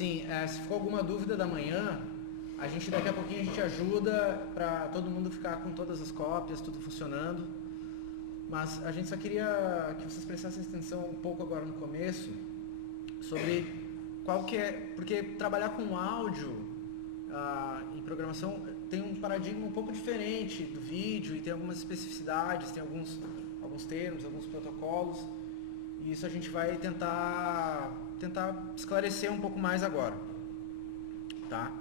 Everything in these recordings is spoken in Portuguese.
assim, se ficou alguma dúvida da manhã, daqui a pouquinho a gente ajuda para todo mundo ficar com todas as cópias, tudo funcionando. Mas a gente só queria que vocês prestassem atenção um pouco agora no começo sobre qual que é, porque trabalhar com áudio em programação tem um paradigma um pouco diferente do vídeo e tem algumas especificidades, tem alguns termos, alguns protocolos, e isso a gente vai tentar esclarecer um pouco mais agora, tá?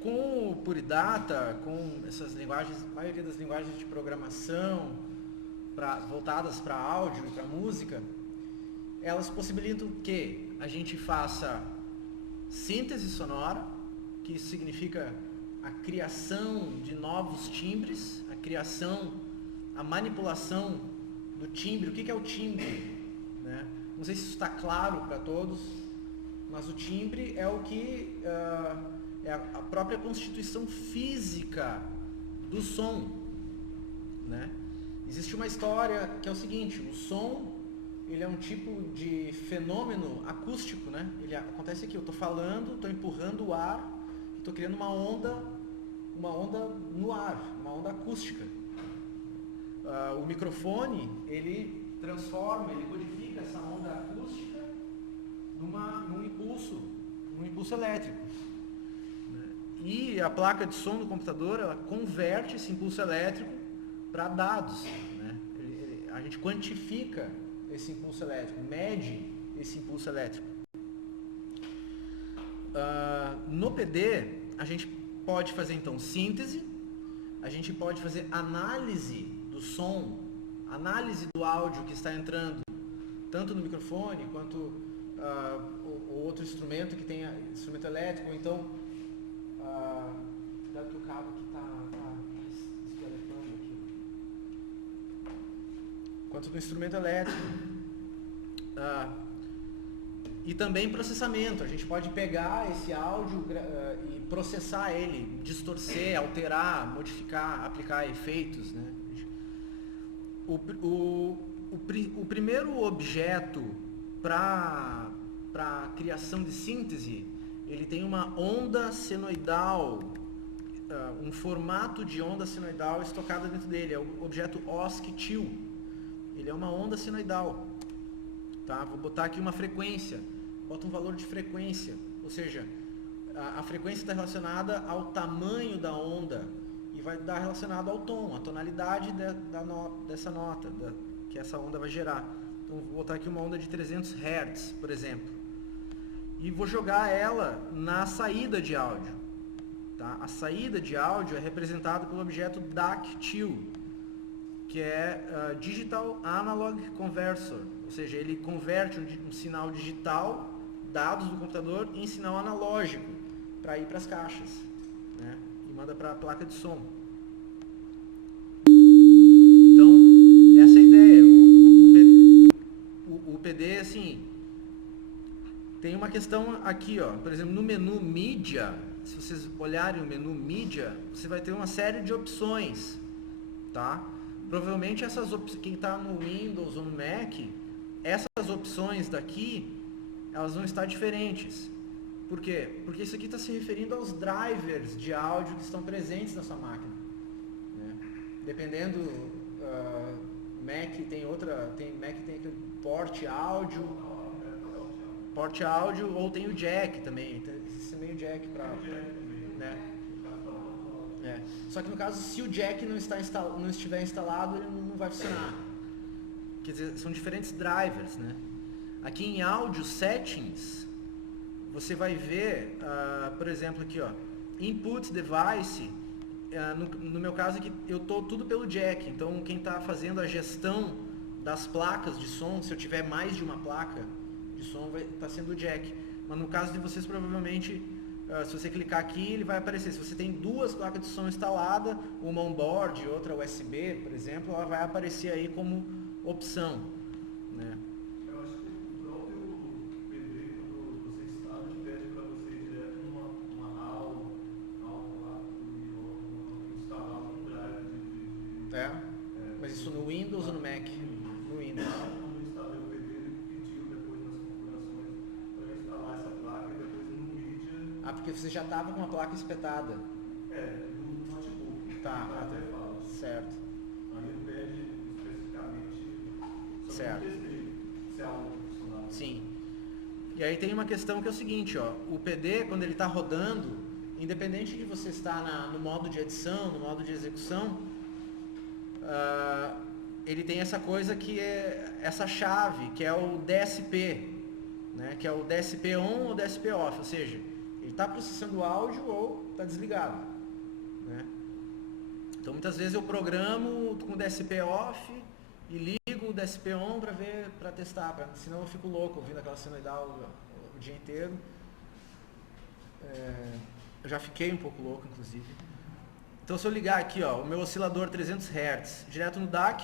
Com o Puridata, com essas linguagens, a maioria das linguagens de programação voltadas para áudio e para música, elas possibilitam que a gente faça síntese sonora, que isso significa a criação de novos timbres, a manipulação do timbre. O que é o timbre, né? Não sei se isso está claro para todos, mas o timbre é o que é a própria constituição física do som, né? Existe uma história que é o seguinte: o som, ele é um tipo de fenômeno acústico, né? Ele acontece aqui, eu estou falando, estou empurrando o ar, estou criando uma onda no ar, uma onda acústica. O microfone, ele codifica essa onda acústica num impulso elétrico. E a placa de som do computador, ela converte esse impulso elétrico para dados, né? A gente quantifica esse impulso elétrico, mede esse impulso elétrico. No PD, a gente pode fazer então síntese, a gente pode fazer análise do som, análise do áudio que está entrando, tanto no microfone quanto o outro instrumento que tem instrumento elétrico, ou então cuidado que o cabo que está esqueletando aqui. Quanto do instrumento elétrico. E também processamento. A gente pode pegar esse áudio e processar ele, distorcer, alterar, modificar, aplicar efeitos, né? O primeiro objeto para a criação de síntese, ele tem uma onda senoidal, um formato de onda senoidal estocada dentro dele. É o objeto OSC-TIL. Ele é uma onda senoidal. Tá? Vou botar aqui uma frequência. Bota um valor de frequência. Ou seja, a frequência está relacionada ao tamanho da onda e vai estar relacionado ao tom, à tonalidade dessa nota que essa onda vai gerar. Então, vou botar aqui uma onda de 300 Hz, por exemplo. E vou jogar ela na saída de áudio. Tá? A saída de áudio é representada pelo objeto DAC-TIL, que é Digital Analog Converter, ou seja, ele converte um sinal digital, dados do computador, em sinal analógico, para ir para as caixas, né? E manda para a placa de som. Então, essa é a ideia. O PD, assim, tem uma questão aqui, ó, por exemplo, no menu Mídia, se vocês olharem o menu Mídia, você vai ter uma série de opções, tá? Provavelmente quem está no Windows ou no Mac, essas opções daqui, elas vão estar diferentes. Por quê? Porque isso aqui está se referindo aos drivers de áudio que estão presentes na sua máquina, né? Dependendo, Mac tem aquele porte áudio, ou tem o jack também. Existe meio jack para, né? Só que no caso, se o jack não estiver instalado, ele não vai funcionar. Quer dizer, são diferentes drivers, né? Aqui em Audio Settings, você vai ver, por exemplo, aqui, ó, Input Device. No meu caso aqui, eu estou tudo pelo jack. Então, quem está fazendo a gestão das placas de som, se eu tiver mais de uma placa de som, vai estar sendo o jack. Mas no caso de vocês, provavelmente, se você clicar aqui, ele vai aparecer. Se você tem duas placas de som instaladas, uma on-board e outra USB, por exemplo, ela vai aparecer aí como opção, né? Eu acho que o próprio PD, quando você instala, ele pede para você ir direto numa AUL lá e instalar um drive Mas isso no Windows ou no Mac? No Windows. Quando eu instalei o PD, ele pediu depois nas configurações para Ah, porque você já estava com a placa espetada. Do notebook. Tá. Até fala. Certo. Aí ele pede especificamente sobre Certo. o PC, se é algo funcional. Sim. E aí tem uma questão que é o seguinte, ó, o PD, quando ele está rodando, independente de você estar no modo de edição, no modo de execução, ele tem essa coisa que é essa chave, que é o DSP, né, que é o DSP on ou DSP off, ou seja, ele está processando o áudio ou está desligado, né? Então muitas vezes eu programo com o DSP off e ligo o DSP on para testar, senão eu fico louco ouvindo aquela senoidal o dia inteiro. Eu já fiquei um pouco louco, inclusive. Então se eu ligar aqui, ó, o meu oscilador 300 Hz direto no DAC,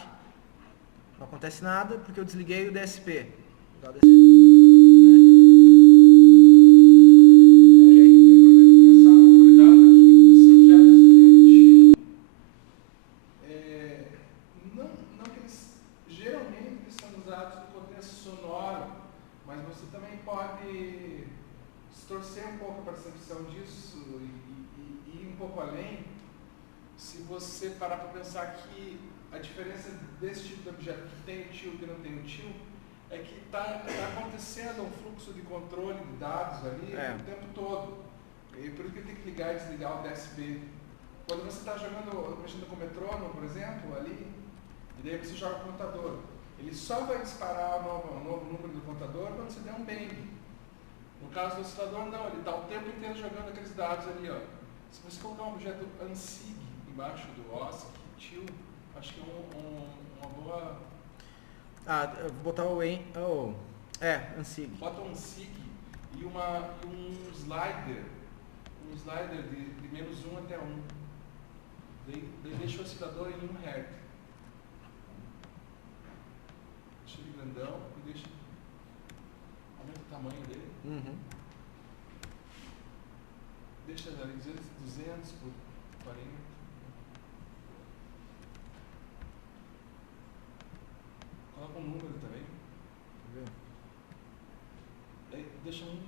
não acontece nada porque eu desliguei o DSP. Vou ligar o DSP. Torcer um pouco a percepção disso e ir um pouco além, se você parar para pensar que a diferença desse tipo de objeto que tem o tio e que não tem o tio é que está acontecendo um fluxo de controle de dados ali o tempo todo. E por isso que tem que ligar e desligar o DSP. Quando você está mexendo com o metrônomo, por exemplo, ali, e daí você joga o computador, ele só vai disparar o novo número do computador quando você der um bang. No caso do oscilador, não, ele está o tempo inteiro jogando aqueles dados ali, ó. Se você colocar um objeto ANSIG embaixo do OSC, tio, acho que é uma boa... Eu vou botar o ANSIG. Bota um ANSIG e um slider de menos 1 até 1. Daí deixa o oscilador em 1 Hz. Deixa ele grandão e deixa... Aumenta o tamanho dele. Uhum. Deixa ali 200 por 40. Coloca um número também. Aí deixa em 1 Hz.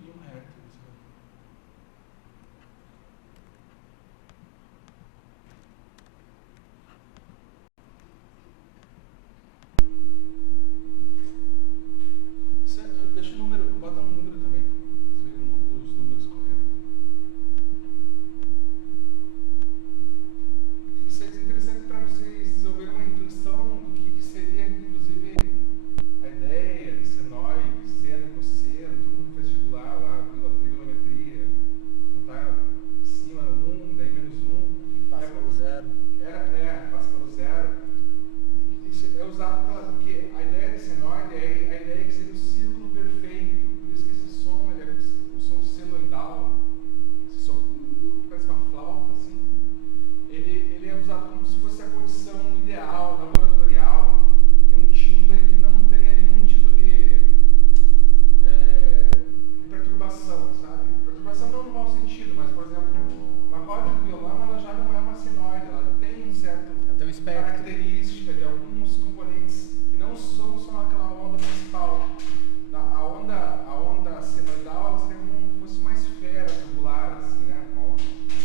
Deixa o número, bota um número também. Vocês verem os números corretos. Isso é interessante para vocês desenvolverem uma intuição do que seria, inclusive, a ideia de senoide, seno, cosseno, tudo no vestibular lá, trigonometria. Tá em cima 1, daí menos 1. Passa pelo zero. Passa pelo zero. Isso é usado porque a ideia de senoide é a ideia que seria o círculo perfeito. Por isso que esse som, ele é o som senoidal, esse som parece uma flauta, assim. Ele é usado como se fosse a condição ideal, laboratorial, de um timbre que não teria nenhum tipo de perturbação, sabe? Perturbação não no mau sentido, mas, por exemplo, uma roda de violão, ela já não é uma senoide, ela tem um certo característica de alguns componentes que não são só aquela onda principal. A onda senoidal, ela seria como se fosse uma esfera tubular, assim, né? Uma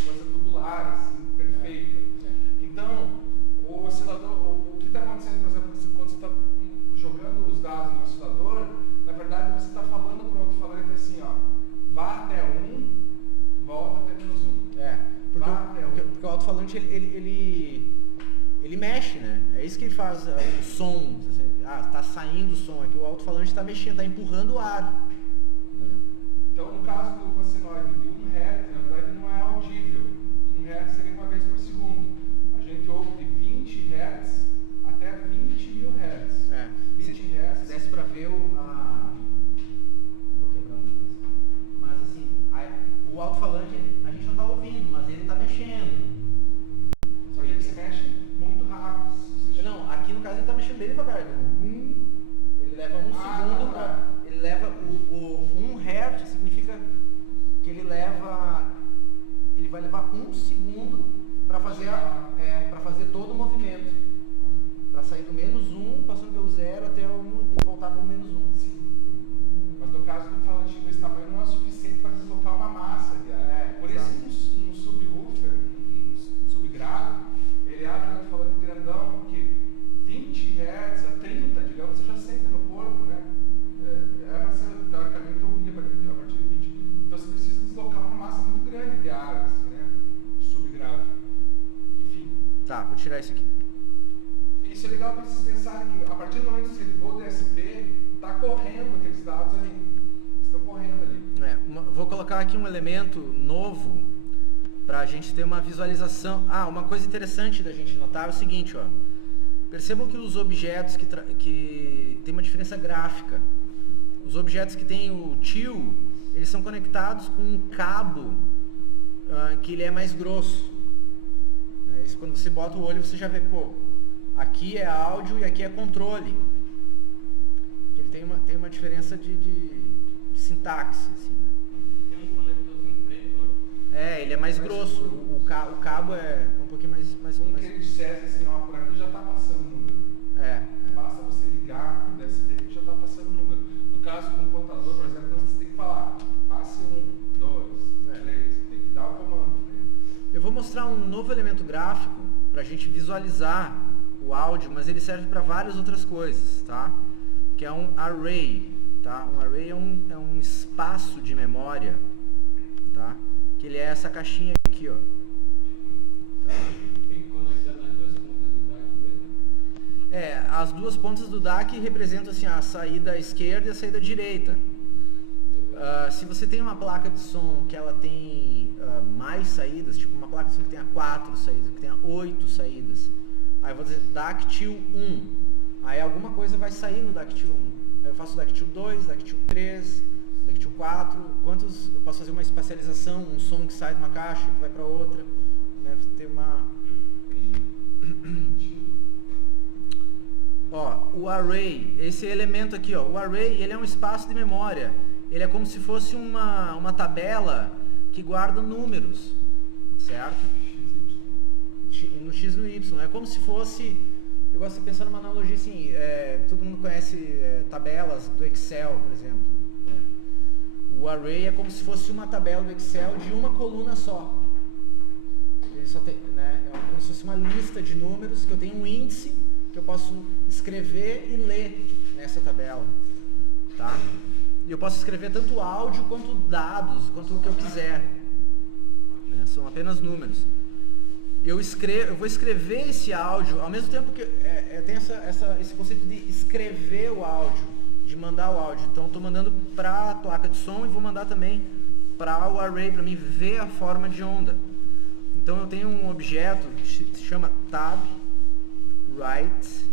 coisa tubular, assim, perfeita. Então, o oscilador, o que está acontecendo, por exemplo, quando você está jogando os dados no oscilador, na verdade você está falando para o alto-falante assim, ó, vá até 1, volta até menos 1. Porque o alto-falante ele mexe, né? É isso que ele faz, o som. Tá saindo o som, é que o alto-falante está mexendo, está empurrando o ar. Então, no caso do senoide de 1 Hz, na verdade não é audível. 1 Hz seria uma vez por segundo. A gente ouve de 20 Hz até 20 mil Hz. 20 Hz. Se desse para ver vou quebrar um negócio. Mas assim, o alto-falante a gente não está ouvindo, mas ele está mexendo. Só que ele se mexe muito rápido. Não, aqui no caso ele está mexendo bem devagar. Ele leva um segundo para. Ele leva o 1 Hz significa que ele vai levar 1 segundo para fazer todo o movimento. Para sair do menos 1, passando pelo 0 até e voltar para o menos 1. Sim. Mas no caso do falante desse tamanho não é o suficiente para deslocar uma massa diária. Por isso um subwoofer, um subgrave, ele abre um falante grandão, que 20 Hz a 30, digamos, você já sente no corpo, né? É para ser, teoricamente, ouvir a partir de 20. Então você precisa deslocar uma massa muito grande de ar, assim, né? Subgrave. Enfim. Tá, vou tirar isso aqui. Isso é legal para vocês pensarem que a partir do momento que você ligou o DSP, está correndo aqueles dados ali. Estão correndo ali. Vou colocar aqui um elemento novo para a gente ter uma visualização. Uma coisa interessante da gente notar é o seguinte, ó. Percebam que os objetos que tem uma diferença gráfica. Os objetos que tem o TIL, eles são conectados com um cabo que ele é mais grosso. Isso, quando você bota o olho, você já vê, pô, aqui é áudio e aqui é controle. Ele tem uma diferença de sintaxe. Assim. Tem um conectorzinho preto, né? Ele é mais grosso. O cabo é um pouquinho mais... Como que ele dissesse assim, ó, por aqui já está passando o número. Basta você ligar o DSP que já está passando o número. No caso de um contador, por exemplo, você tem que falar, passe 1, 2, 3, tem que dar o comando. Eu vou mostrar um novo elemento gráfico para a gente visualizar o áudio, mas ele serve para várias outras coisas, tá? Que é um array, tá? Um array é um espaço de memória, tá? Que ele é essa caixinha aqui, ó. Tá? Tem que conectar nas duas pontas do DAC mesmo? As duas pontas do DAC representam assim, a saída esquerda e a saída direita. Se você tem uma placa de som que ela tem mais saídas, tipo uma placa de som que tenha 4 saídas, que tenha 8 saídas, aí eu vou dizer DAC-TIL 1, aí alguma coisa vai sair no DAC-TIL 1, aí eu faço DAC-TIL 2, DAC-TIL 3, DAC-TIL 4, quantos, eu posso fazer uma espacialização, um som que sai de uma caixa, que vai para outra, né, ter uma... O array, esse elemento aqui, ó, o array, ele é um espaço de memória. Ele é como se fosse uma tabela que guarda números, certo? No X e no Y. É como se fosse, eu gosto de pensar numa analogia assim, todo mundo conhece tabelas do Excel, por exemplo. O array é como se fosse uma tabela do Excel de uma coluna só. Ele só tem, né, é como se fosse uma lista de números que eu tenho um índice que eu posso escrever e ler nessa tabela, tá? E eu posso escrever tanto áudio quanto dados, quanto o que eu quiser, né? São apenas números. Eu vou escrever esse áudio, ao mesmo tempo que tem esse conceito de escrever o áudio, de mandar o áudio. Então eu estou mandando para a placa de som e vou mandar também para o array, para mim ver a forma de onda. Então eu tenho um objeto que se chama tab write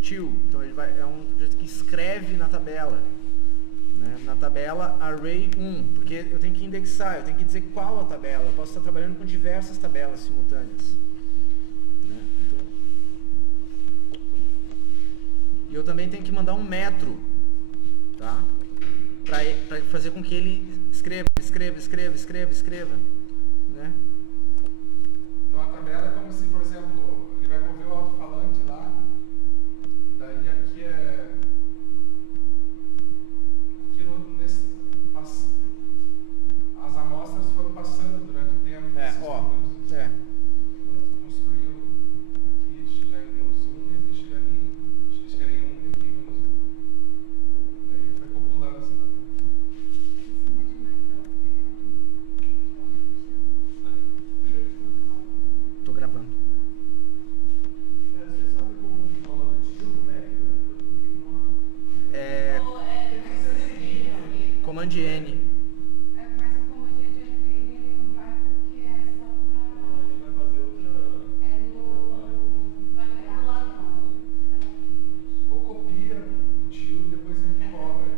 to. Então ele é um objeto que escreve na tabela. Na tabela array 1, porque eu tenho que indexar, eu tenho que dizer qual a tabela. Eu posso estar trabalhando com diversas tabelas simultâneas. E eu também tenho que mandar um metro, tá? Para fazer com que ele escreva. Né? Então a tabela é como se, por exemplo, ele vai mover o alto-falante lá, daí aqui as amostras foram passando durante o tempo. Construiu aqui, chegar em menos 1, e aqui chegar em 1, e aqui em menos 1. Daí foi populando assim. Tô gravando. Você sabe como coloca tio no Mac? Command N. Mas o Command N ele não vai porque é só para... A gente vai fazer outra... Ou copia o tio e depois ele coloca.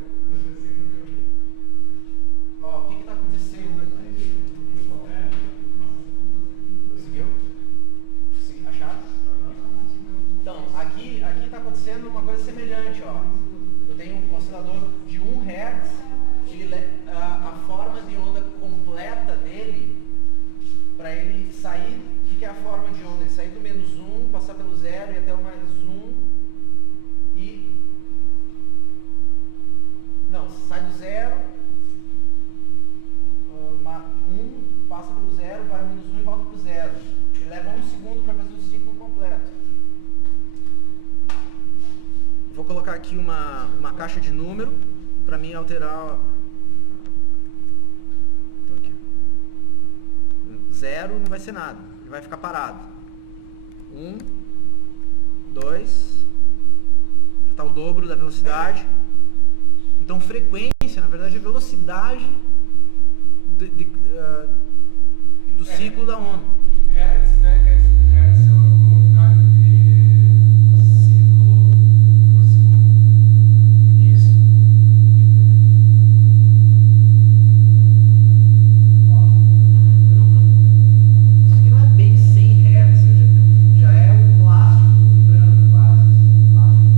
O que está acontecendo aqui? Conseguiu? Acharam? Então, aqui está acontecendo uma coisa semelhante, ó. Eu tenho um oscilador de 1 Hz, caixa de número para mim alterar. Então aqui. 0 não vai ser nada, ele vai ficar parado. 1, 2, já está o dobro da velocidade. Então frequência, na verdade, é velocidade do ciclo da onda. Hertz, né? Hertz é uma unidade de ciclo por segundo. Isso. Ó, isso aqui não é bem 100 Hz, já é o plástico vibrando quase. Plástico.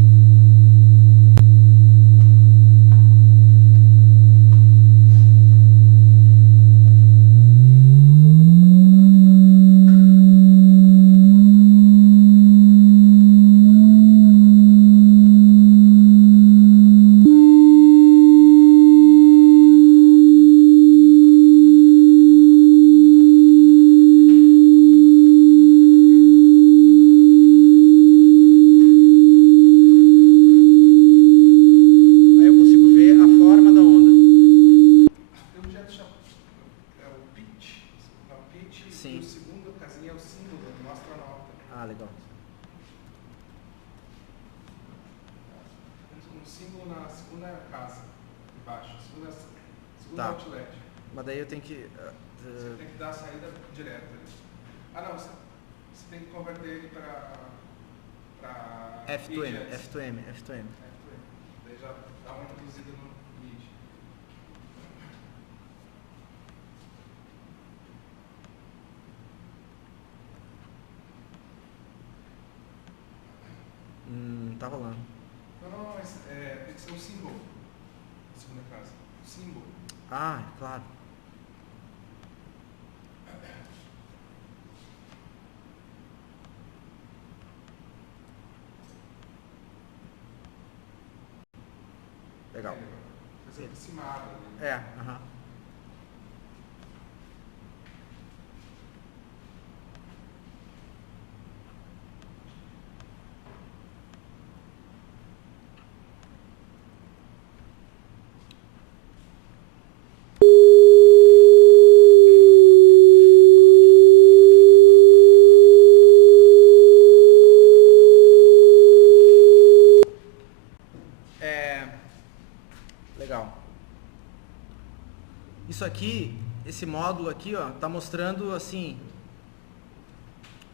Aí eu consigo ver a forma da onda. Tem um objeto chamado o pitch. O pitch, Sim. e o segundo casinha é o símbolo do astronauta. Ah, legal. Um símbolo na segunda casa, embaixo. Segunda Tá. outlet. Mas daí eu tenho que... Você tem que dar a saída direta. Ah, não, você tem que converter ele para F2M, idiots. F2M. Daí já dá uma reduzida no mid. Tá rolando. Não, mas tem que ser um símbolo. Na segunda casa. Símbolo. Ah, claro. Legal. Fazer aproximada. Né? É, aham. Legal. Isso aqui, esse módulo aqui, ó, tá mostrando assim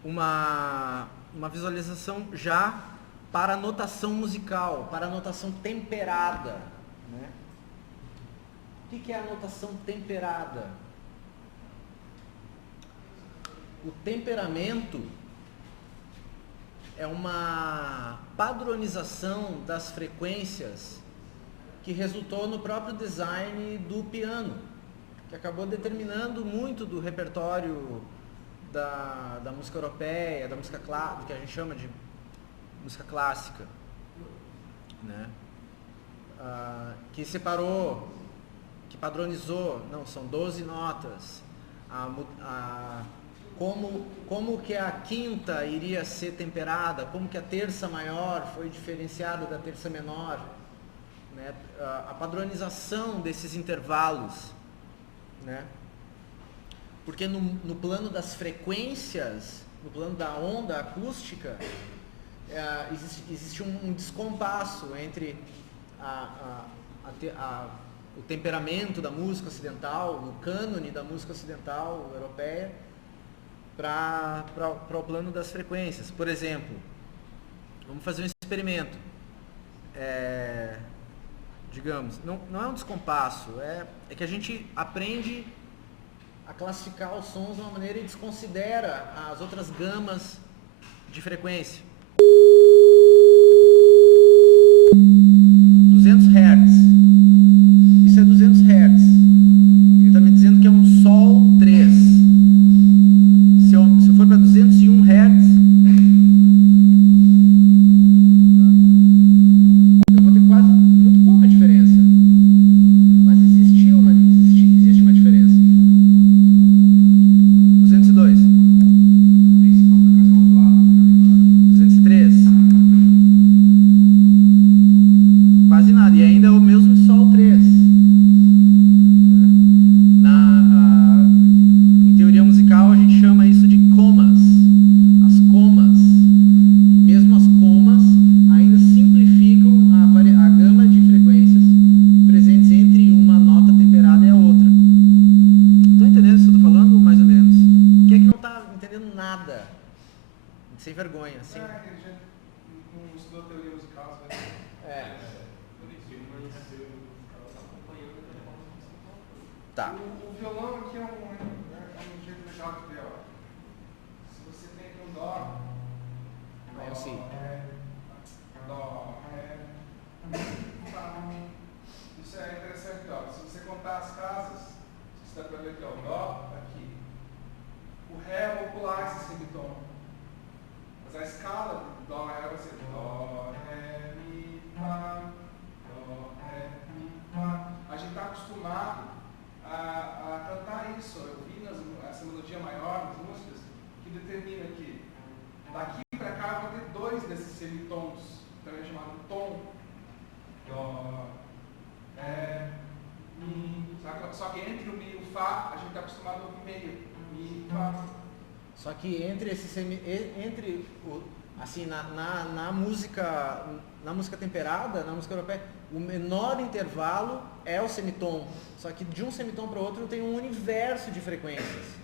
uma visualização já para notação musical, para notação temperada, né? O que é a notação temperada? O temperamento é uma padronização das frequências que resultou no próprio design do piano, que acabou determinando muito do repertório da música europeia, da música clássica, que a gente chama de música clássica, né? Que separou, que padronizou, não, são 12 notas, como que a quinta iria ser temperada, como que a terça maior foi diferenciada da terça menor, né? A padronização desses intervalos, né? Porque no plano das frequências, no plano da onda acústica, existe um descompasso entre o temperamento da música ocidental, o cânone da música ocidental europeia, para o plano das frequências. Por exemplo, vamos fazer um experimento. Digamos, não é um descompasso, é que a gente aprende a classificar os sons de uma maneira e desconsidera as outras gamas de frequência. 200 Hz. Isso é 200 Hz. Ele está me dizendo que é um Sol 3. Se eu for para 201 Hz, eu vou ter quase muito pouca diferença. Mas existe uma diferença. 202. 203. nada. Sem vergonha, assim. Que a gente não estudou teoria musical, às vezes. Tá. O violão aqui é um jeito legal de ver, ó. Se você tem aqui um dó, Aí eu sei. dó, ré, fá. Isso é interessante, ó. Se você contar as casas, você dá pra ver aqui, ó, o dó aqui. O ré eu vou pular esse semitom. Mas a escala do dó maior vai ser dó, ré, mi, fá, dó, ré, mi, fá. A gente está acostumado a cantar isso. Eu vi essa melodia maior nas músicas que determina que daqui para cá eu vou ter 2 desses semitons, também chamado tom. Dó, ré, mi. Só que entre o mi e o fá a gente está acostumado a ouvir meio. Mi, fá. Só que entre assim, na música temperada, na música europeia, o menor intervalo é o semitom. Só que de um semitom para o outro tem um universo de frequências.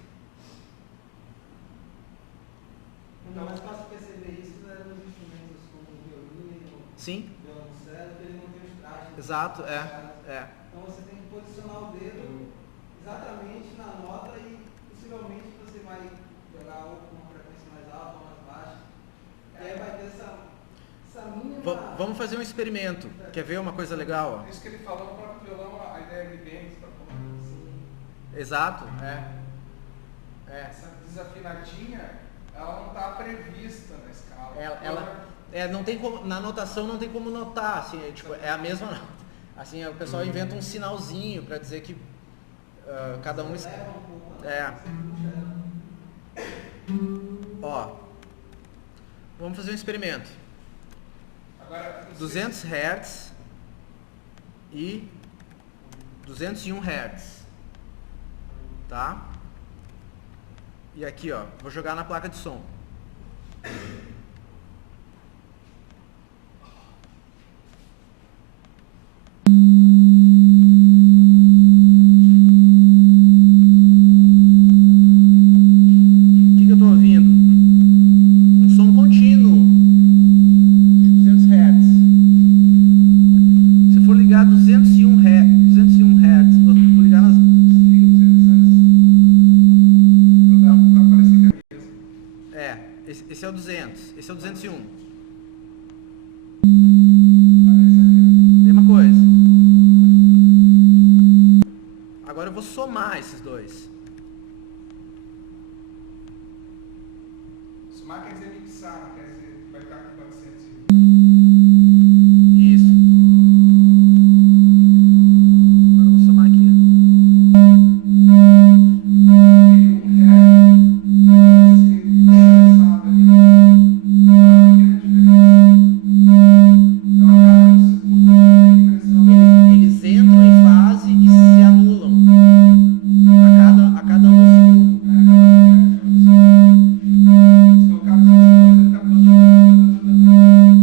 É mais fácil perceber isso nos instrumentos como o violino, Sim, o violoncelo, que ele não tem os trajes. exato, é. Então você tem que posicionar o dedo exatamente na nota e possivelmente você vai jogar ou com uma frequência mais alta ou mais baixa. E aí vai ter essa mínima... Vamos fazer um experimento. Quer ver uma coisa legal? Ó? Isso que ele falou no próprio violão, a ideia de bends, tá bom? Exato, Essa desafinadinha, ela não está prevista na escala. Não tem como, na notação não tem como notar, assim, é a mesma nota. Assim, o pessoal inventa um sinalzinho para dizer que cada um... Ó, vamos fazer um experimento. Agora, 200 Hz e 201 Hz, tá? E aqui, ó, vou jogar na placa de som. O que eu tô ouvindo? Um som contínuo de 200 Hz. Se eu for ligar 201 Hz, vou ligar nas... para parecer que é mesmo. Esse é o 200, esse é o 201. Mesma coisa. Agora eu vou somar esses dois. Somar quer dizer mixar, quer dizer, vai ficar com 400. Isso. Agora eu vou somar aqui. Eles entram em fase e se anulam a cada um segundo.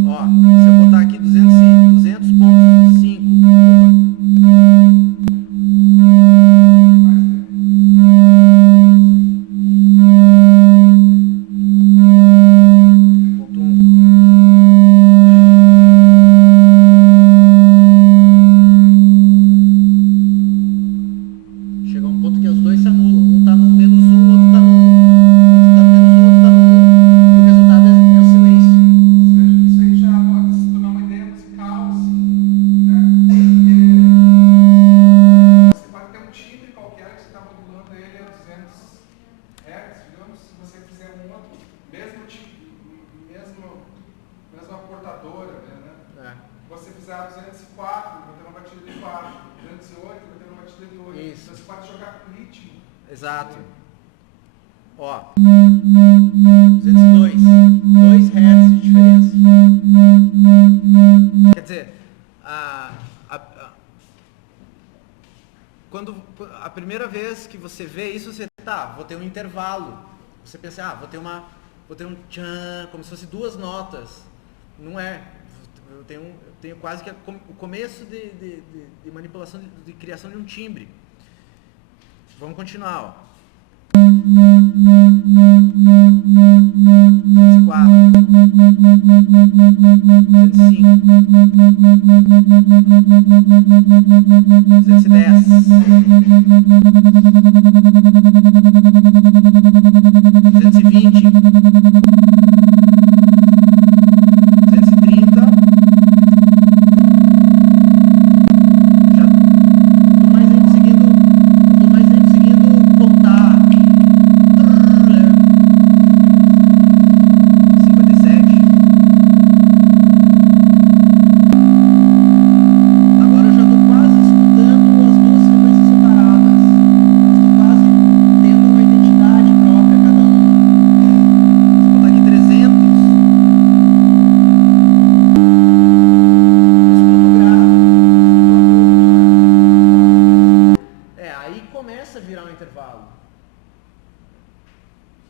Ó, se eu botar aqui 200.5, ponto 1. Chega a um ponto que os dois se anulam. Um tá no menos 1, o outro tá no 1. Outro tá no menos 1, outro tá no 1. E o resultado é o silêncio. Isso aí já pode se tornar uma ideia musical, assim, né? Porque você pode ter um timbre qualquer que você está modulando ele a 200 Hz, digamos, se você fizer um outro, mesma portadora, né? Você fizer a 204, vai ter uma batida de 4, 208, vai ter uma batida de 8. Isso. Então você pode jogar com ritmo. Exato. Ó, 202, 2 Hz de diferença. Quer dizer, quando a primeira vez que você vê isso, você vou ter um intervalo. Você pensa, vou ter um tchan, como se fosse 2 notas. Não é. Eu tenho quase que o começo de manipulação, de criação de um timbre. Vamos continuar, ó.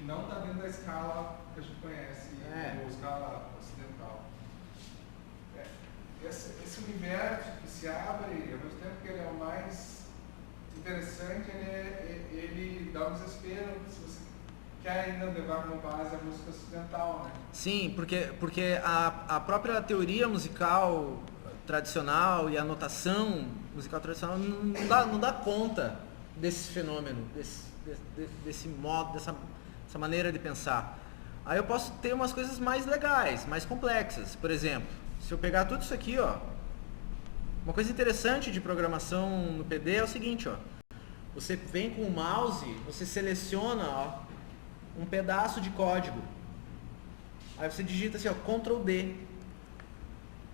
que não está dentro da escala que a gente conhece, ou escala ocidental. Esse universo que se abre, ao mesmo tempo que ele é o mais interessante, ele dá um desespero se você quer ainda levar como base a música ocidental, né? Sim, porque a própria teoria musical tradicional e a notação musical tradicional não dá conta desse fenômeno, desse modo, dessa maneira de pensar. Aí eu posso ter umas coisas mais legais, mais complexas. Por exemplo, se eu pegar tudo isso aqui, ó, uma coisa interessante de programação no PD é o seguinte, ó, você vem com o mouse, você seleciona, ó, um pedaço de código. Aí você digita assim, ó, Ctrl D.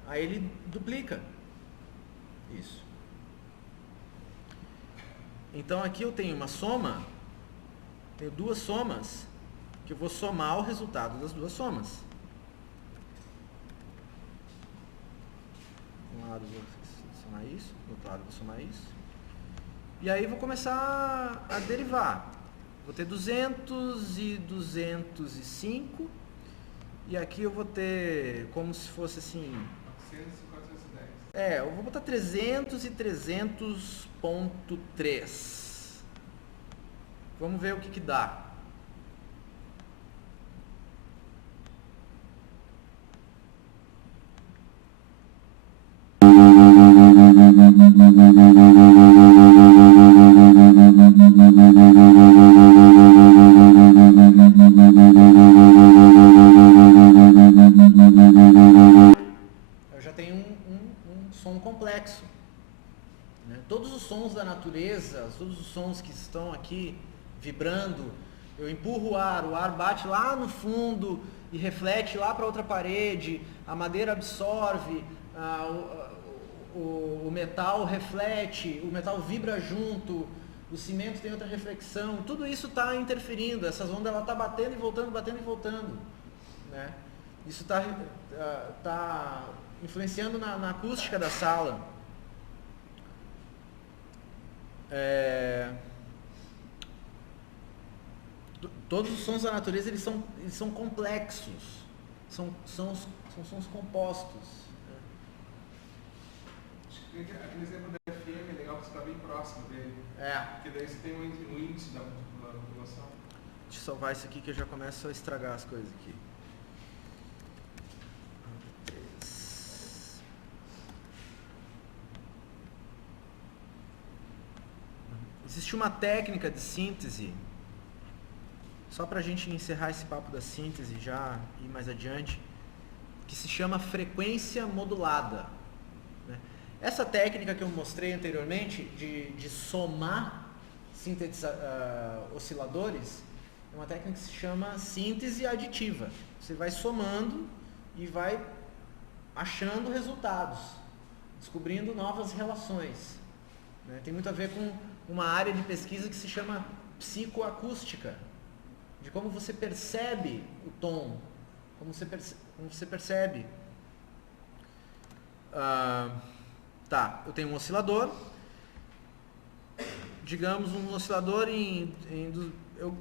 Aí ele duplica. Isso. Então aqui eu tenho uma soma, tenho duas somas, que eu vou somar o resultado das duas somas. De um lado eu vou somar isso, do outro lado eu vou somar isso. E aí vou começar a derivar. Vou ter 200 e 205. E aqui eu vou ter como se fosse assim... 400 e 410. Eu vou botar 300 e 300.3. Vamos ver o que dá. Eu já tenho um som complexo, né? Todos os sons da natureza, todos os sons que estão aqui vibrando, eu empurro o ar bate lá no fundo e reflete lá para outra parede, a madeira absorve, o metal reflete, o metal vibra junto, o cimento tem outra reflexão, tudo isso está interferindo, essas ondas ela está batendo e voltando, né? Isso está influenciando na acústica da sala. Todos os sons da natureza eles são complexos, são sons compostos. Aquele exemplo da FM é legal porque você está bem próximo dele. Porque daí você tem um índice da população. Deixa eu salvar isso aqui que eu já começo a estragar as coisas aqui. Existe uma técnica de síntese, só para a gente encerrar esse papo da síntese já ir mais adiante, que se chama frequência modulada. Essa técnica que eu mostrei anteriormente de somar osciladores é uma técnica que se chama síntese aditiva. Você vai somando e vai achando resultados, descobrindo novas relações, né? Tem muito a ver com uma área de pesquisa que se chama psicoacústica, de como você percebe o tom, como você percebe. Eu tenho um oscilador, digamos um oscilador em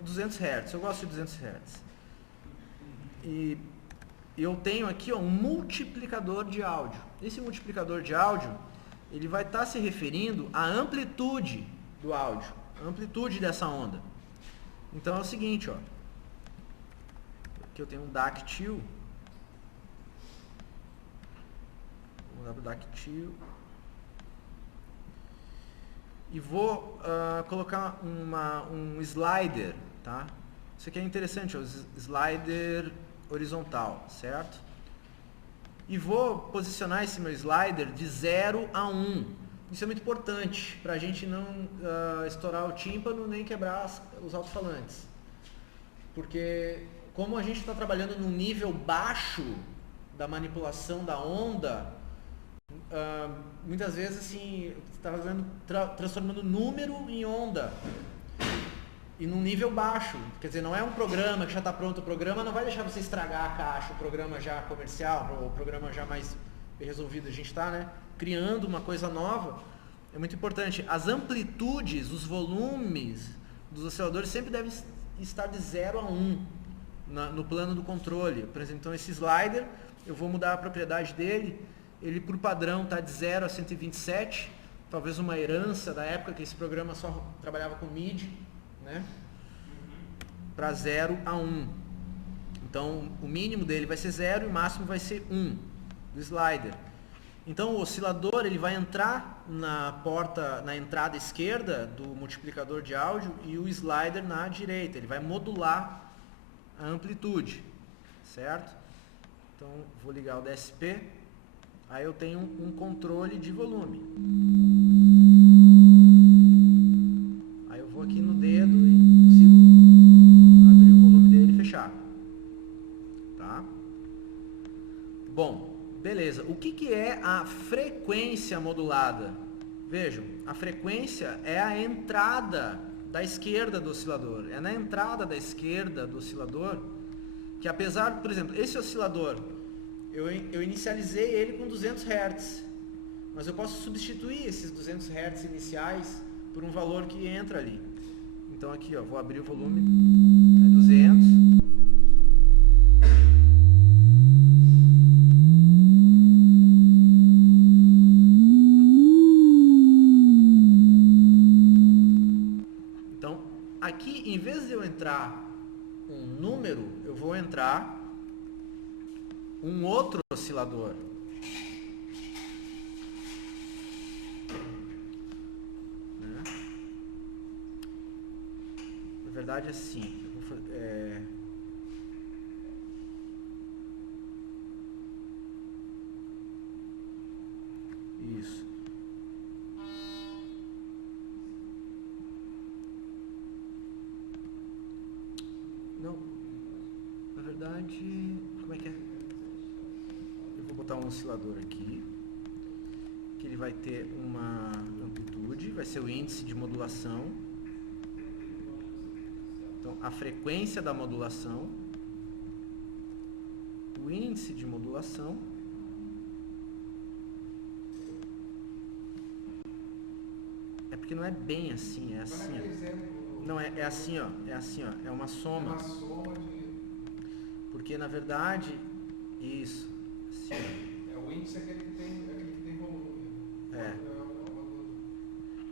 200 Hz, eu gosto de 200 Hz. E eu tenho aqui um multiplicador de áudio. Esse multiplicador de áudio, ele vai estar se referindo à amplitude do áudio, a amplitude dessa onda. Então é o seguinte, aqui eu tenho um dactil, vou mudar para o dactil, e vou colocar um slider, tá? Isso aqui é interessante, o slider horizontal, certo? E vou posicionar esse meu slider de 0 a 1. Isso é muito importante para a gente não estourar o tímpano nem quebrar os alto-falantes. Porque como a gente está trabalhando num nível baixo da manipulação da onda, muitas vezes assim, você está transformando número em onda. E num nível baixo, quer dizer, não é um programa que já está pronto, o programa não vai deixar você estragar a caixa, o programa já comercial, o programa já mais bem resolvido, a gente está criando uma coisa nova, é muito importante. As amplitudes, os volumes dos osciladores sempre devem estar de 0 a 1 no plano do controle. Por exemplo, então esse slider, eu vou mudar a propriedade dele, ele por padrão está de 0 a 127, talvez uma herança da época que esse programa só trabalhava com MIDI, né? Para 0 a 1. Então o mínimo dele vai ser 0 e o máximo vai ser 1 do slider. Então o oscilador ele vai entrar na entrada esquerda do multiplicador de áudio e o slider na direita. Ele vai modular a amplitude, certo? Então vou ligar o DSP, aí eu tenho um controle de volume. Aí eu vou aqui no dedo e consigo abrir o volume dele e fechar. Tá? Bom, beleza. O que é a frequência modulada? Vejam, a frequência é a entrada da esquerda do oscilador. É na entrada da esquerda do oscilador que, apesar, por exemplo, esse oscilador, eu inicializei ele com 200 Hz, mas eu posso substituir esses 200 Hz iniciais por um valor que entra ali. Então aqui, ó, vou abrir o volume, é 200. Aqui, em vez de eu entrar um número, eu vou entrar um outro oscilador. Né? Na verdade, assim, eu vou fazer, isso. Não, na verdade, como é que é? Eu vou botar um oscilador aqui, que ele vai ter uma amplitude, vai ser o índice de modulação. Então, a frequência da modulação, o índice de modulação, é porque não é bem assim, é assim, ó. Não, é assim, ó, é uma soma. É uma soma de... Porque, na verdade, isso, assim, ó. O índice é aquele que tem volume. É.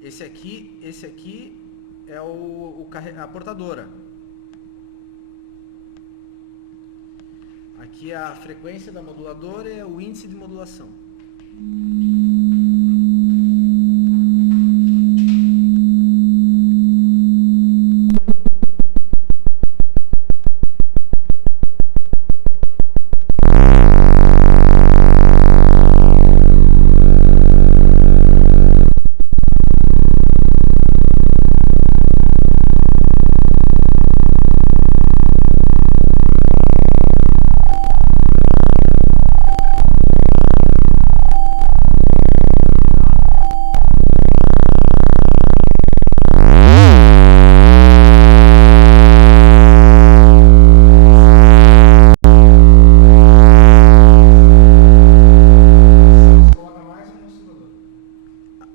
Esse aqui é a portadora. Aqui a frequência da moduladora é o índice de modulação.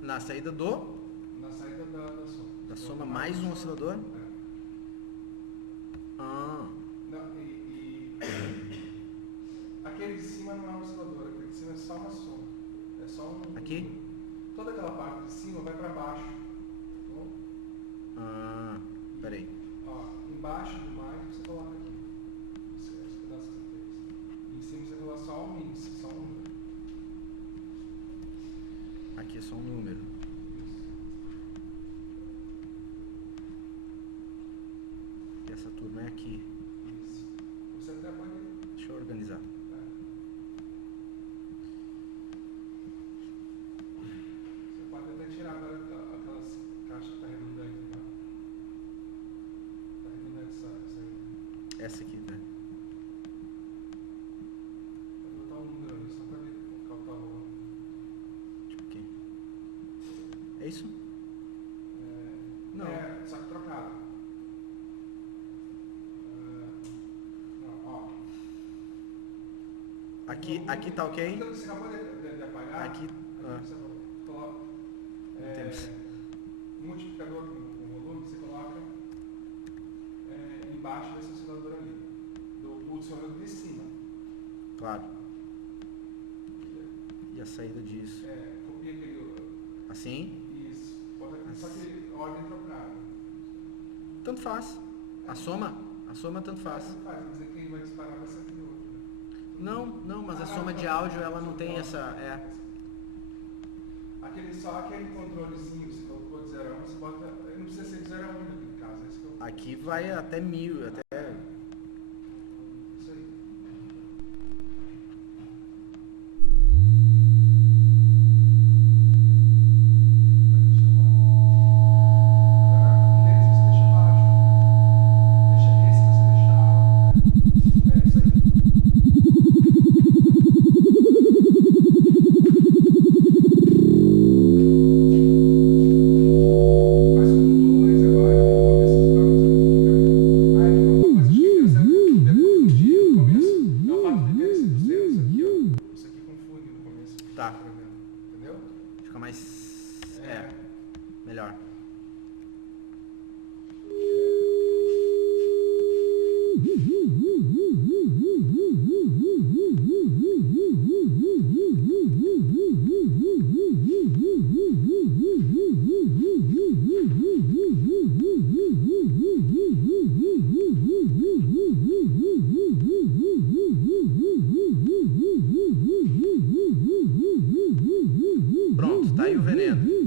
Na saída da soma. Da soma mais um oscilador? É. Ah. Não, aquele de cima não é um oscilador, aquele de cima é só uma soma. É só um... Aqui? Toda aquela parte de cima vai para baixo. Tá bom? Ah, peraí. Ó, embaixo do mais você coloca aqui. Esse pedaço que você fez. E em cima você coloca só um índice, só um número. Aqui é só um número. E essa turma é aqui. Isso. Você até pode... Deixa eu organizar. Você pode até tirar agora aquelas caixas que está redundante, tá? Está redundante essa aí. Essa aqui, né? Pode botar um número ali, só para ver qual está o... Tipo aqui. É isso? Não. Não. Só que trocado. Não, ó. Aqui tá ok? Então você acabou de apagar. Aqui. Você coloca. Multiplicador com volume, você coloca baixo desse oscilador ali, do oscilador de cima. Claro. E a saída disso? Copia aquele... Assim? Isso. Só que ordem trocada. Tanto faz. A soma tanto faz. Tanto faz, quer dizer que quem vai disparar vai ser aquele outro, né? Não, mas a soma de áudio, ela não tem essa... Só aquele controlezinho que você colocou de 0 a 1, você bota... Não precisa ser de 0 a 1 naquele caso. Esse que eu... Aqui vai até 1000, até... Isso aí. Melhor. Pronto, tá aí o veneno.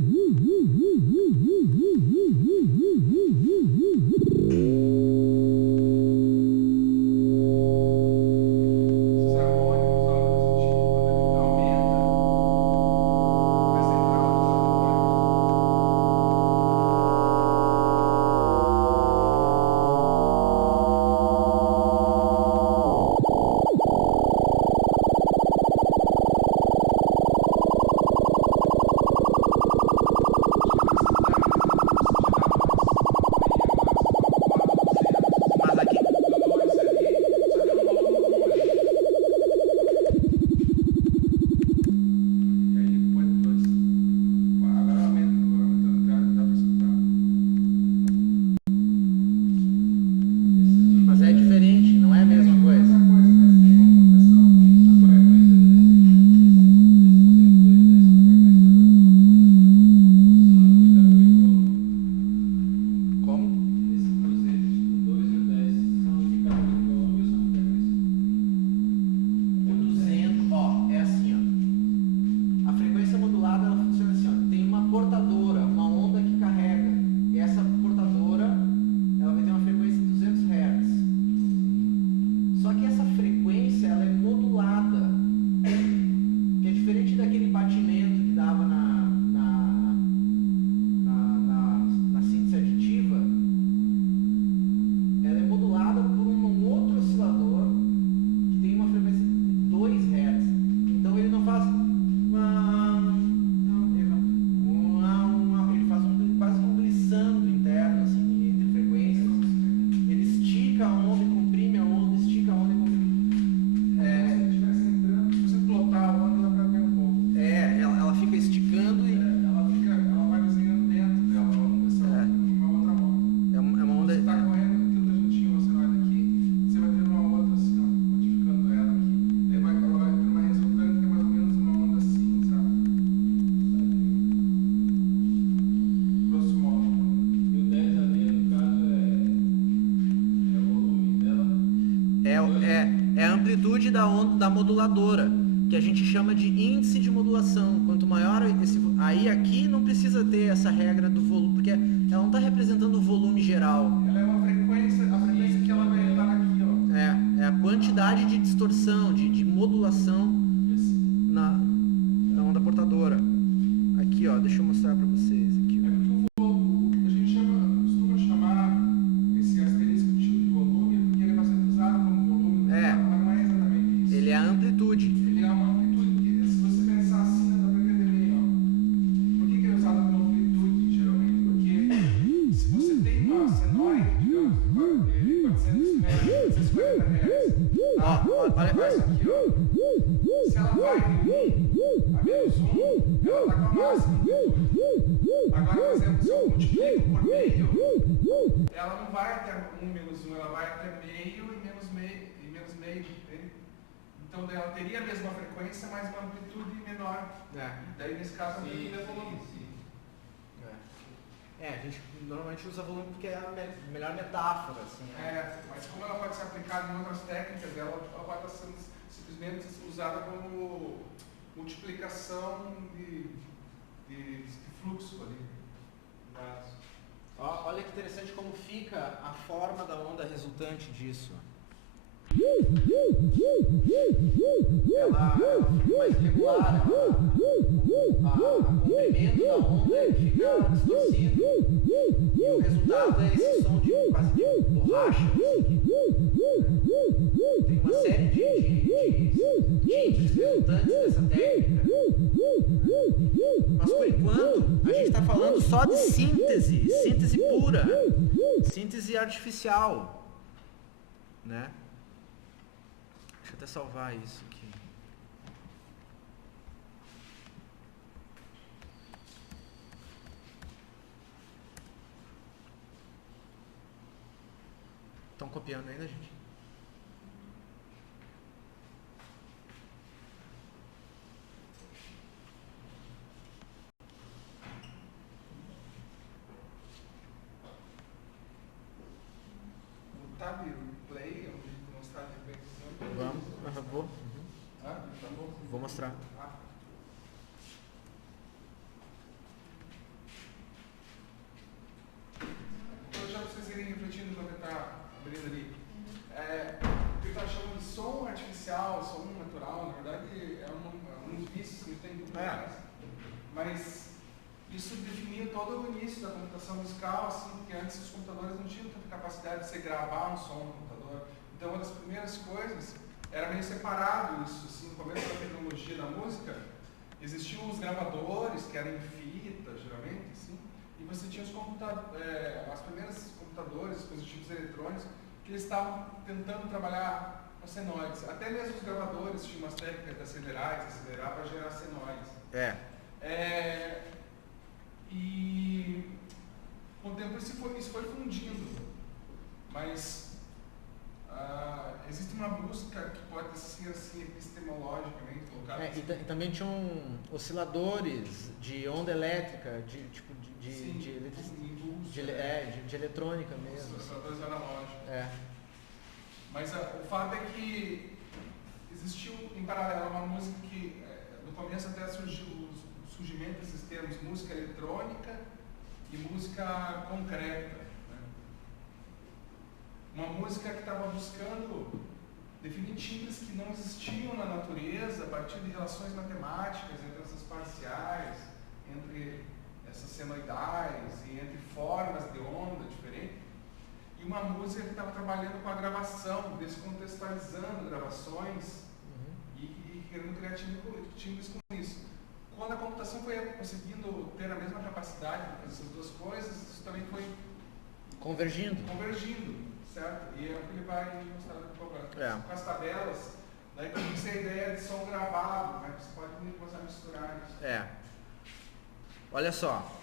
É a amplitude da moduladora, que a gente chama de índice de modulação. Quanto maior esse... Aí aqui não precisa ter essa regra do volume, porque ela não está representando o volume geral. Ela é uma frequência, a frequência que ela vai estar aqui, ó. É a quantidade de distorção, de modulação na onda portadora. Aqui, ó, deixa eu mostrar para vocês. Aqui, ó. A gente costuma chamar esse asterisco de tipo de volume, porque ele vai ser usado como volume, mas não é exatamente isso. Ele é a amplitude. Ele é uma amplitude. Se você pensar assim, dá para entender bem, ó. Por que ele é usado como amplitude, geralmente? Porque se você tem uma senoide, digamos, de 400 Hz, 640 Hz, olha isso aqui, ó. Se ela vai de 1 a menos 1, ela está com a máxima amplitude. Agora, por exemplo, se eu multiplico por meio, ela não vai até 1 menos 1, ela vai até meio e menos meio, entende? Então daí ela teria a mesma frequência, mas uma amplitude menor. Daí nesse caso a amplitude é volume. A gente normalmente usa volume porque é a melhor metáfora, assim. Mas como ela pode ser aplicada em outras técnicas, ela pode estar sendo simplesmente usada como multiplicação de fluxo ali. Olha que interessante como fica a forma da onda resultante disso. Ela fica mais regular, o comprimento da onda fica distorcido. E o resultado é esse som de quase de borracha. Tem uma série de timbres resultantes dessa técnica. Mas por enquanto a gente está falando só de síntese pura, síntese artificial, né? Deixa eu até salvar isso aqui. Estão copiando ainda, gente? No tab play, onde mostrar a repetição. Vamos, vou mostrar. Então já para vocês irem refletindo quando está abrindo ali. O que eu estou chamando de som artificial, som natural, na verdade é um vício que tem muito mais. Mas isso definiu todo o início da computação musical, assim, porque antes os computadores não tinham tanta capacidade de você gravar um som no computador. Então uma das primeiras coisas era meio separado isso, assim, no começo da tecnologia da música, existiam os gravadores, que eram em fita, geralmente, assim, e você tinha os as primeiras computadores, dispositivos eletrônicos, que eles estavam tentando trabalhar com senoides. Até mesmo os gravadores tinham umas técnicas de acelerar e desacelerar para gerar senoides. E com o tempo isso foi fundindo, mas existe uma busca que pode ser assim epistemologicamente colocada. E também tinham osciladores de onda elétrica, de eletrônica mesmo. Osciladores analógicos. Mas o fato é que existiu em paralelo uma música que no começo até surgiu o surgimento desses termos música eletrônica e música concreta. Uma música que estava buscando definir timbres que não existiam na natureza a partir de relações matemáticas entre essas parciais, entre essas senoidais e entre formas de onda diferentes. E uma música que estava trabalhando com a gravação, descontextualizando gravações e querendo criar timbres com isso. Quando a computação foi conseguindo ter a mesma capacidade de fazer essas duas coisas, isso também foi convergindo. Certo? E é o que ele vai mostrar no programa. Com as tabelas, daí começa a ideia de som gravado, né? Você pode começar a misturar isso. Olha só.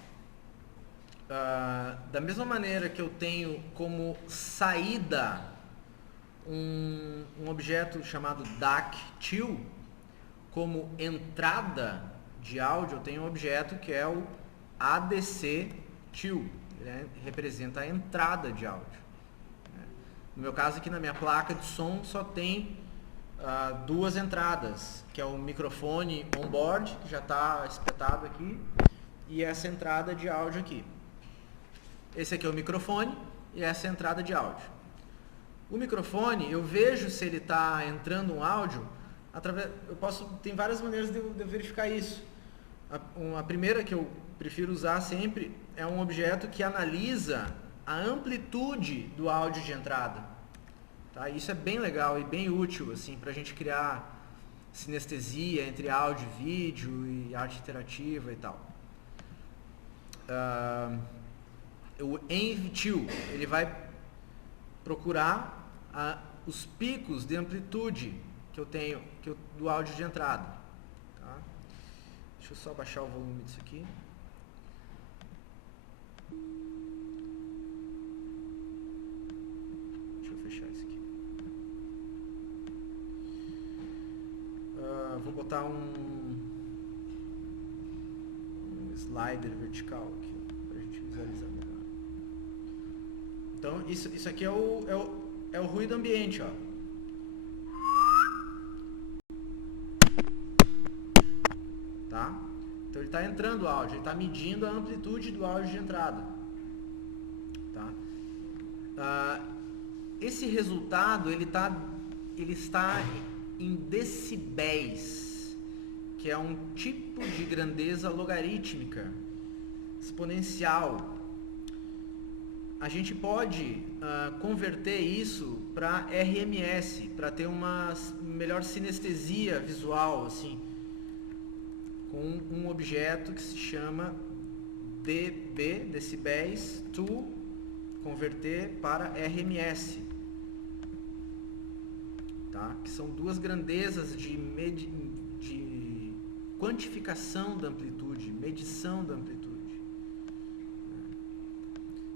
Da mesma maneira que eu tenho como saída um objeto chamado DAC-TIL, como entrada de áudio, eu tenho um objeto que é o ADC-TIL. Ele representa a entrada de áudio. No meu caso aqui na minha placa de som só tem duas entradas, que é o microfone on-board, que já está espetado aqui, e essa entrada de áudio aqui. Esse aqui é o microfone e essa é a entrada de áudio. O microfone, eu vejo se ele está entrando um áudio, tem várias maneiras de eu verificar isso. A primeira que eu prefiro usar sempre é um objeto que analisa a amplitude do áudio de entrada. Tá? Isso é bem legal e bem útil assim, para a gente criar sinestesia entre áudio e vídeo e arte interativa e tal. O ENV-TIL, ele vai procurar os picos de amplitude que eu tenho do áudio de entrada. Tá? Deixa eu só baixar o volume disso aqui. Deixa eu vou botar um slider vertical aqui, para a gente visualizar melhor. Então, isso aqui é o ruído ambiente, ó. Tá? Então ele está entrando o áudio, ele está medindo a amplitude do áudio de entrada. Tá? Esse resultado ele está em decibéis, que é um tipo de grandeza logarítmica exponencial. A gente pode converter isso para RMS, para ter uma melhor sinestesia visual, assim, com um objeto que se chama dB, decibéis, to converter para RMS, tá? Que são duas grandezas de quantificação da amplitude, medição da amplitude.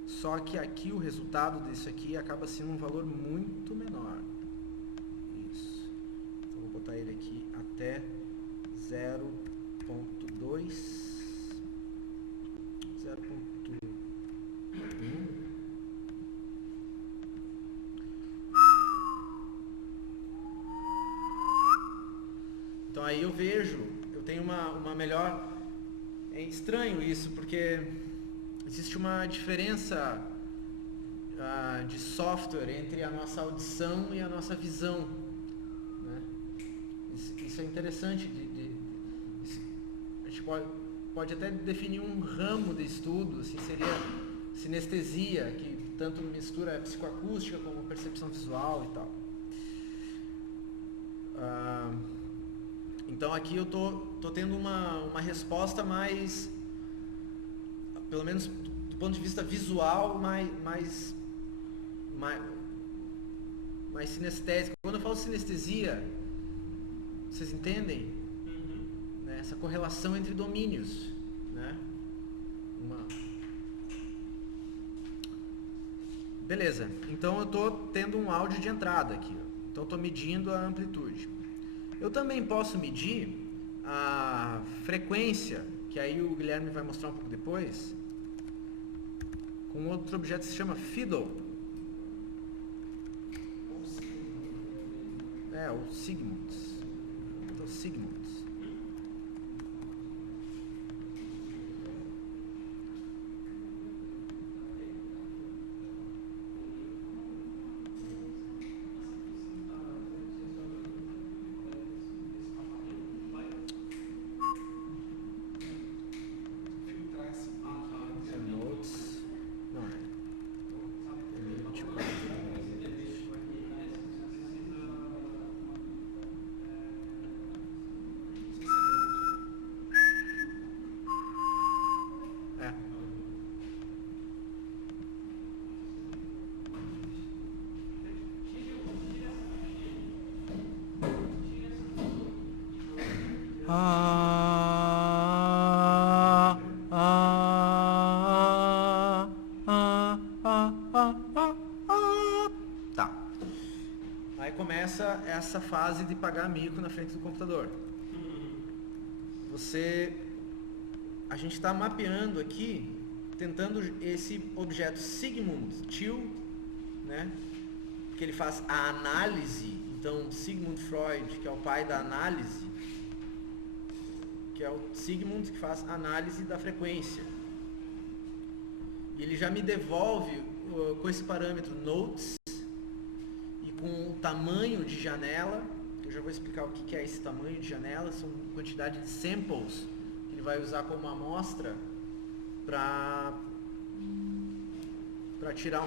Só que aqui o resultado disso aqui acaba sendo um valor muito menor. Isso. Então vou botar ele aqui até 0.2, 0.1. Então aí eu tenho uma melhor... É estranho isso, porque existe uma diferença de software entre a nossa audição e a nossa visão, né? Isso é interessante. A gente pode até definir um ramo de estudo, assim, seria sinestesia, que tanto mistura psicoacústica como percepção visual e tal. Então aqui eu tô tendo uma resposta mais, pelo menos do ponto de vista visual, mais sinestésica. Quando eu falo sinestesia, vocês entendem? Né? Essa correlação entre domínios, né? Beleza, então eu estou tendo um áudio de entrada aqui, ó. Então estou medindo a amplitude. Eu também posso medir a frequência, que aí o Guilherme vai mostrar um pouco depois, com outro objeto que se chama fiddle. O Sigmunds. Então, Sigmunds. Tá. Aí começa essa fase de pagar mico na frente do computador. A gente está mapeando aqui, tentando esse objeto Sigmund Till, né? Que ele faz a análise. Então, Sigmund Freud, que é o pai da análise, que é o Sigmund que faz análise da frequência. E ele já me devolve com esse parâmetro notes e com o tamanho de janela. Eu já vou explicar o que é esse tamanho de janela. São quantidade de samples que ele vai usar como amostra para tirar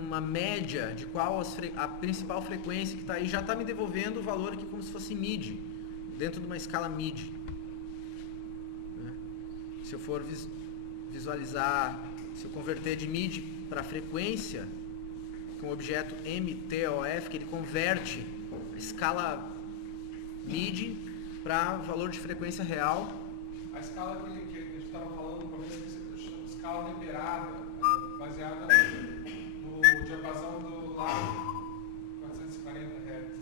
uma média de qual a principal frequência que está aí. Já está me devolvendo o valor aqui como se fosse MIDI, dentro de uma escala MIDI. Né? Se eu for visualizar, se eu converter de MIDI para frequência, com o objeto MTOF, que ele converte a escala MIDI para valor de frequência real. A escala que a gente estava falando no começo, escala temperada, baseada no diapasão do lado 440 Hz.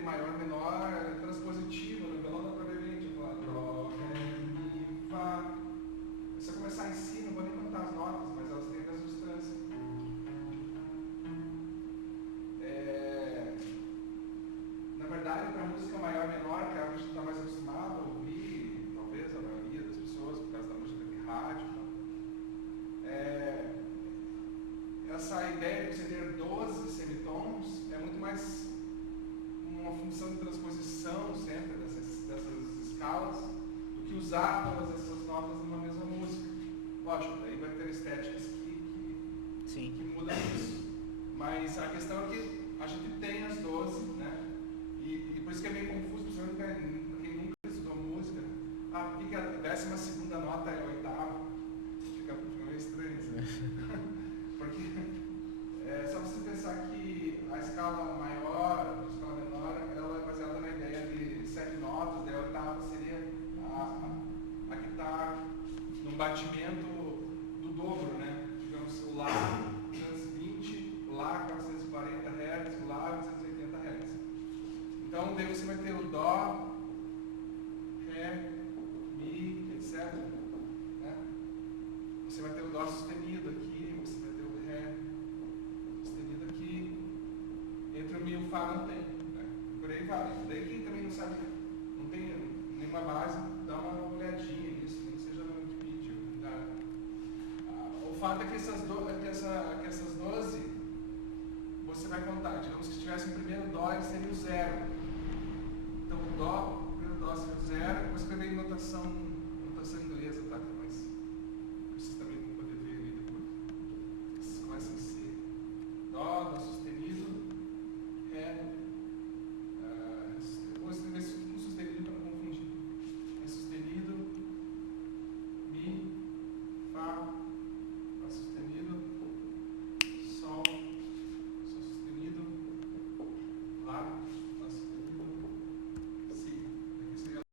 Em maior, menor, é transpositivo, no violão dá pra ver bem, tipo lá, Dó, Ré, Mi, Fá. Se eu começar em Si, não vou nem contar as notas, mas elas têm transubstância. Na verdade, para música maior, menor, que é a gente está mais acostumado a ouvir, talvez a maioria das pessoas, por causa da música de rádio, essa ideia de você ter 12 semitons é muito mais uma função de transposição sempre dessas escalas do que usar todas essas notas numa mesma música. Lógico, daí vai ter estéticas que mudam isso. Mas a questão é que a gente tem as 12, né? E por isso que é meio confuso, principalmente para quem nunca estudou música. Ah, por que a 12ª nota é a oitava? Fica meio estranho isso. Porque só você pensar que a escala maior, a escala menor, ela é baseada na ideia de 7 notas, daí a oitava seria a que está num batimento do dobro, né? Digamos, o Lá 220, o Lá 440 Hz, o Lá 880 Hz. Então, daí você vai ter o Dó, Ré, Mi, etc. Né? Você vai ter o Dó sustenido aqui, você vai ter o Ré sustenido aqui. Entre o Mi e o Fá não tem. Né? Por aí vai. Daí quem também não sabe, não tem nenhuma base, dá uma olhadinha nisso, nem que seja no Wikipedia. O fato é que essas 12 você vai contar. Digamos que se tivesse um primeiro Dó, ele seria o 0. Então o primeiro Dó seria o 0, depois escrever em notação